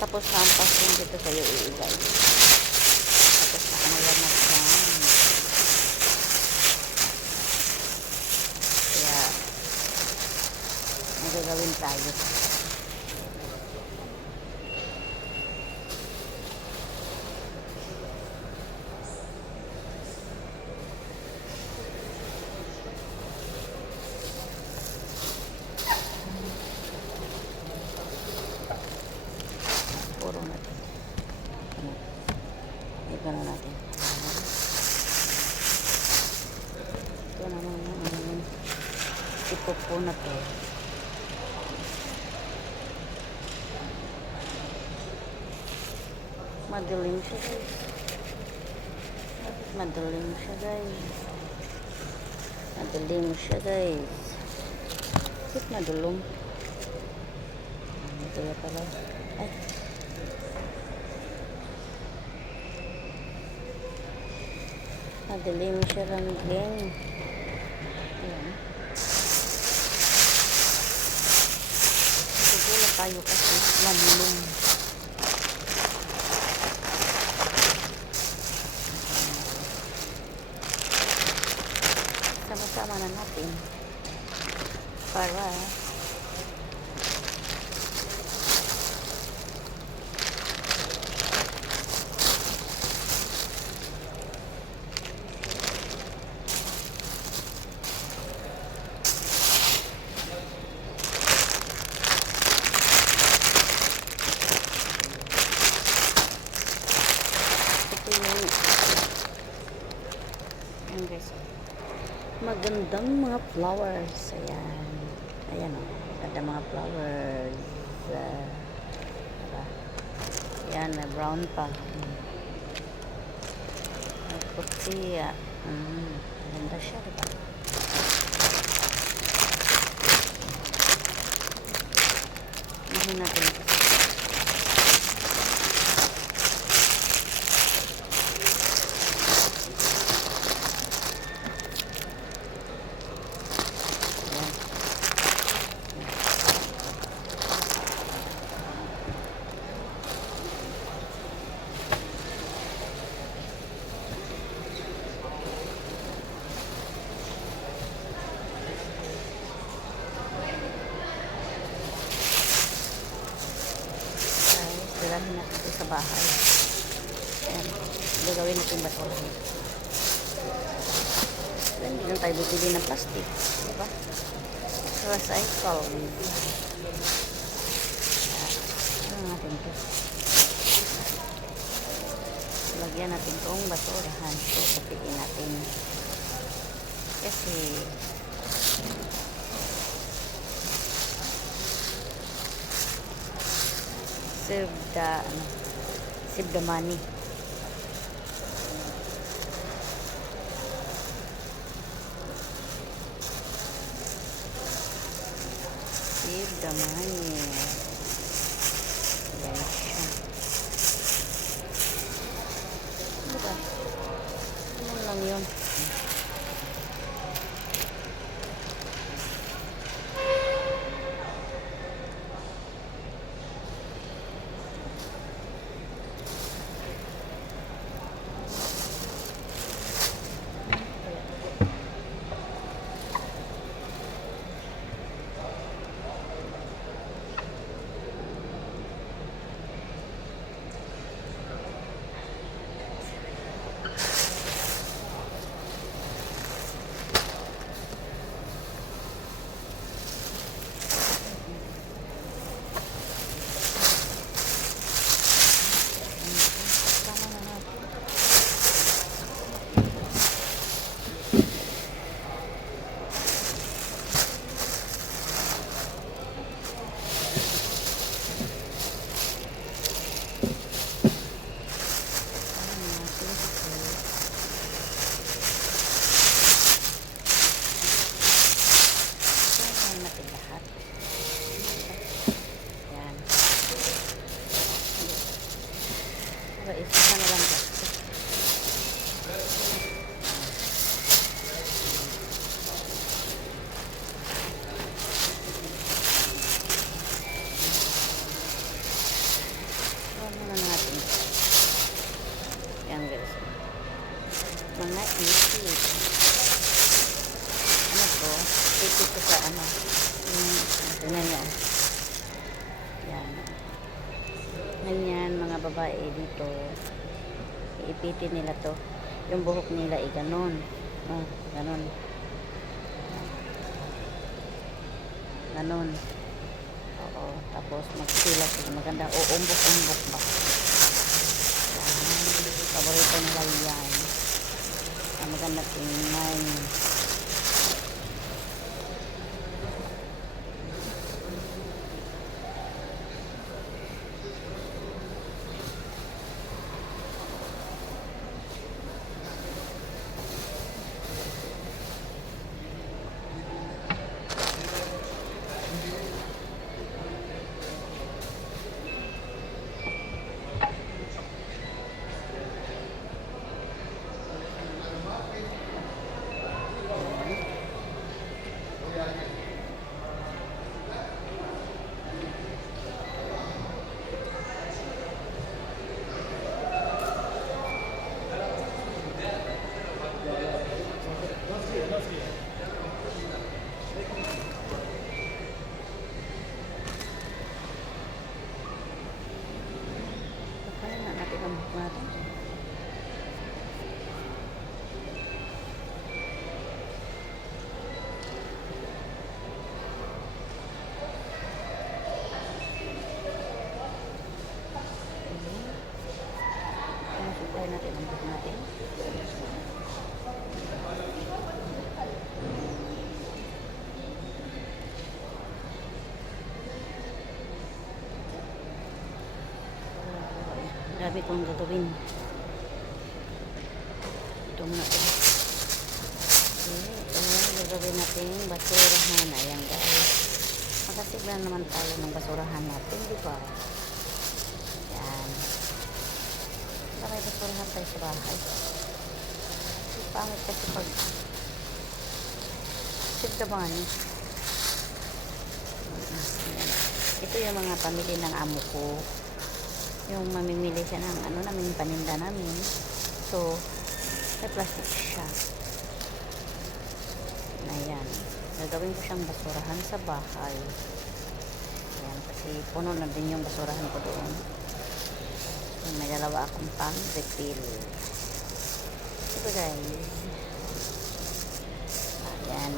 Tapos hampas yung dito sa'yo iigay. Tapos nakamayan na siya. Kaya, nagagawin tayo. Puro natin. Ito na natin. Ito naman ipupo na to. Madilim siya guys. Madilim siya guys. Madilim siya guys. Bakit madulong? Ito ya pala. Ay. Madilim siya lang din. Ayan. Siguro tayo kasi manulong. Sama-sama na natin para ito yung guys, magandang mga flowers. Ayan. Ayan o. Ganda mga flowers. Ayan, may brown pa. May puti. Ganda siya, diba? Hindi natin ito. Dalahin natin ito sa bahay. Ayan. Gagawin natin basurahan. Hindi lang tayo bibili ng plastic. Diba? Recycle. Ano natin ito? Lagyan natin itong basurahan. So, tapiin natin. Kasi save the money. Save the money. Yan siya. Diba? Ano lang yun? ipipit ko sa ano. Tingnan niyo. Yan. Ganyan mga babae dito. Iipitin nila to. Yung buhok nila ay ganon. Oh, ganon. Ganon. Oo. Tapos magsilas. Maganda. O, umbok-umbok pa. Paborito nila yan. Ang maganda tingnan. Kaya na natin ang buhok natin. Kaya natin ang buhok natin. Grabe kong gagawin. Ito muna ito. Okay, ito gagawin natin basurahan. Ayan guys. Makasiglan naman tayo ng basurahan natin, di ba? Ayan. May basurahan tayo sa bahay. Pangit kasi pag save the money. Ito yung mga pamili ng amo ko. Yung mamimili siya ng ano namin, paninda namin. So, may plastic siya. Ayan. Gagawin ko siyang basurahan sa bahay. Ayan, kasi puno na din yung basurahan ko doon. May dalawa akong pang refill. Ito guys. Ayan.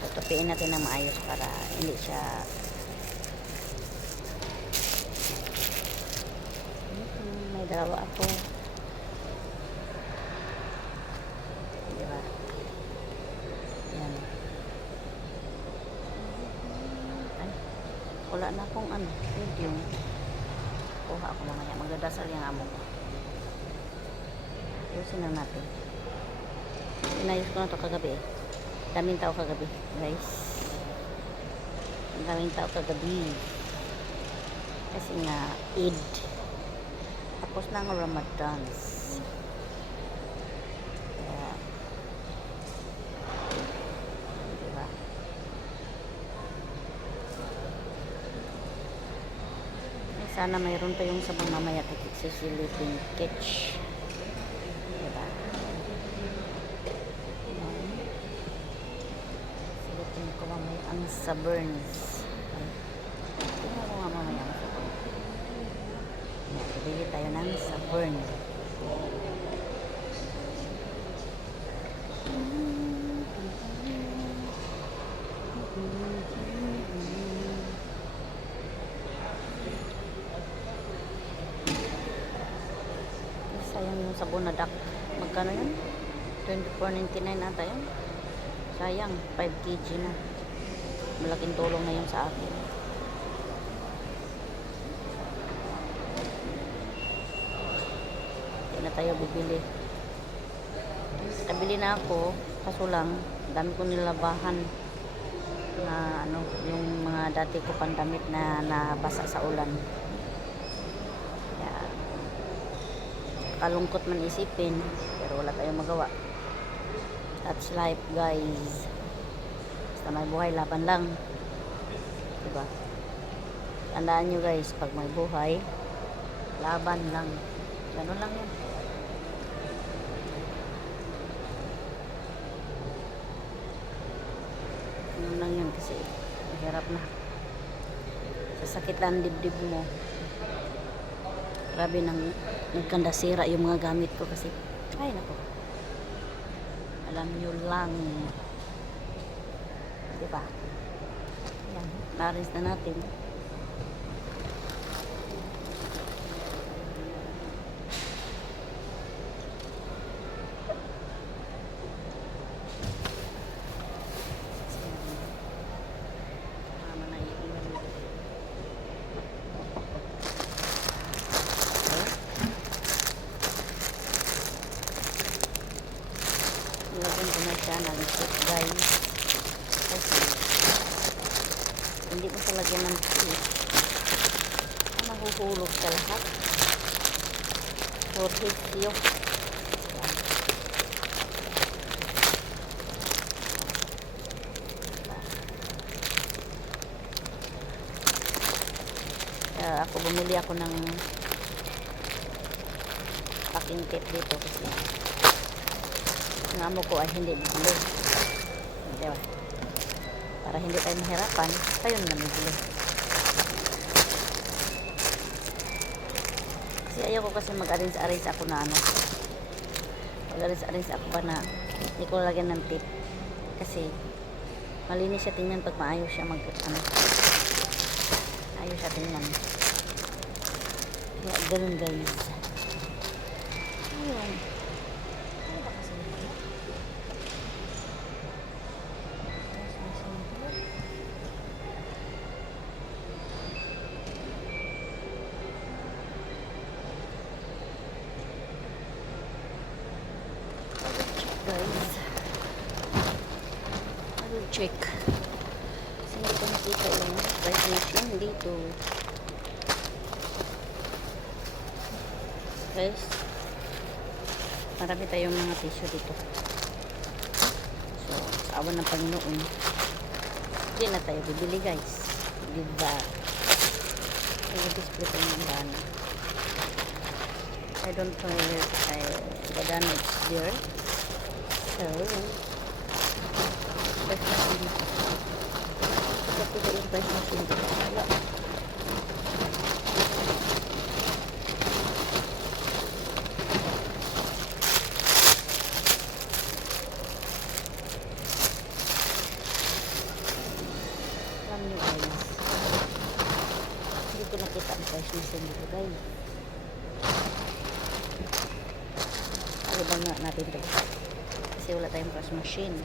Tutupiin natin ng maayos para hindi siya may dalawa ako. Diba? Ayan. Ay, wala na akong ano, medium. Kuha ako mamaya. Magdadasal yung amo ko. Ayusin lang natin. Inayos ko na ito kagabi eh. Daming tao kagabi, guys. Daming tao kagabi. Kasi nga, Eid. Tapos na ang Ramadan. Kaya, diba? Sana mayroon pa yung sabang mamaya sisilipin catch. Diba? Silipin ko mamaya ang Saburns. Tingnan ko nga mamaya ang Saburns. Bili tayo ng Saburn. Sayang yung sabon na duck. Magkano yun? 24.99 ata yun. Sayang, 5 kg na. Malaking tulong na yun sa akin. Hindi na tayo bibili. Nabili na ako, kaso lang, dami ko nilabahan na ano, yung mga dati ko pandamit na nabasa sa ulan. Kaya, kalungkot man isipin, pero wala tayong magawa. That's life, guys. Basta may buhay, laban lang. Diba? Tandaan nyo guys, pag may buhay, laban lang. Ganun lang yun. ano lang yun kasi mahirap na. Sasakit lang dibdib mo. Grabe nang nagkandasira yung mga gamit ko kasi ay nako. Alam nyo lang. Diba? Yan. Naris na natin. Mama na iiwan mo. Nilagyan ko na siya ng soup guys. Kasi hindi mo talagyan ng soup. Mahuhulog sa lahat. Torhitsyo. Ako bumili ako ng packing tape dito kasi ang amo ko ay hindi bibili. Diba? Para hindi tayo mahirapan, tayo na bibili. Kasi ayaw ko kasi mag-arrange ako na ano. Mag-arrange ako ba na hindi ko lagyan ng tape. Kasi malinis siya tingnan pag maayos siya ano. Ayos siya tingnan. Kaya ganun guys. Ayun. Ano ba kasi ito? Guys, I will check kasi hindi ko nakita yung price machine dito guys. Marami tayong mga tissue dito, so sa awan ng Panginoon hindi na tayo bibili guys, diba? I-display ko yung dana. I don't know where the dana is there. So, price machine. Ito ko yung price machine dito. Wala. Alam nyo guys, hindi ko nakita ang price machine dito guys. Alibang nga natin ito kasi wala tayong price machine.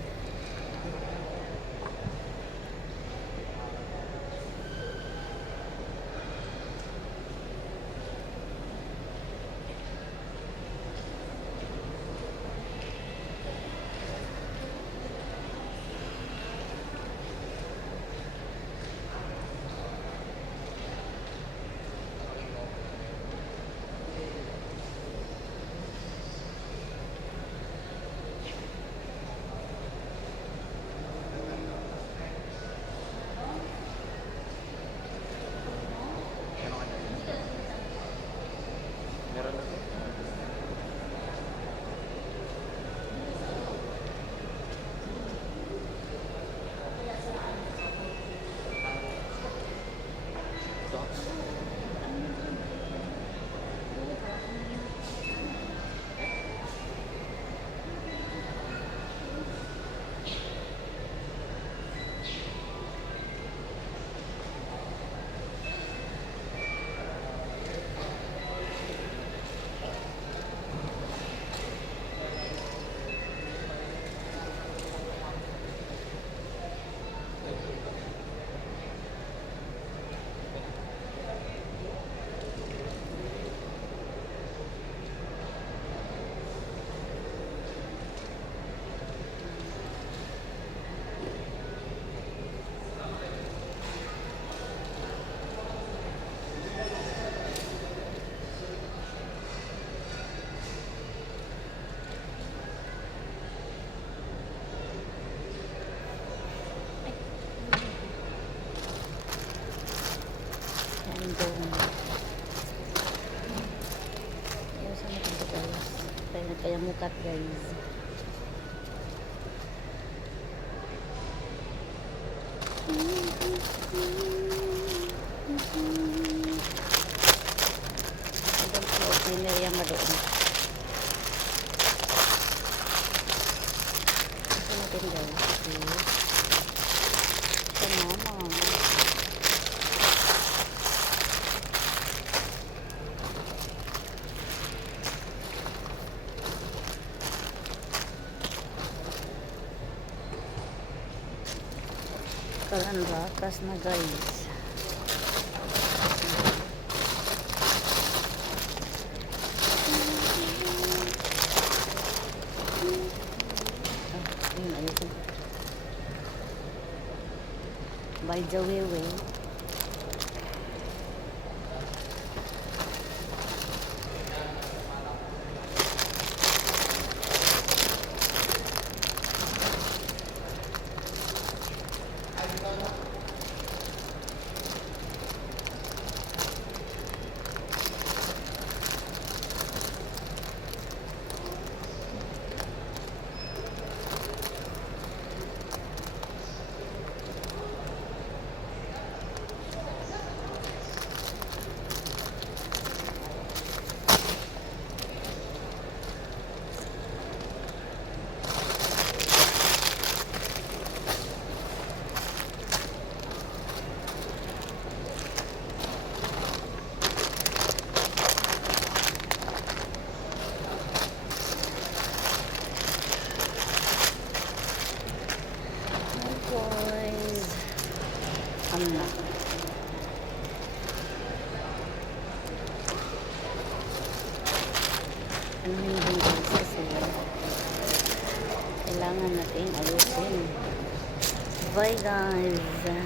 Kaya mukat guys. Hanggang sa opener yan ba doon? Ito natin guys. Ito mama. Kalan rakas na guys. Ayun, ayun. By the way. Boys. Ano na? Ano hindi kasi kailangan natin ayusin. Bye guys.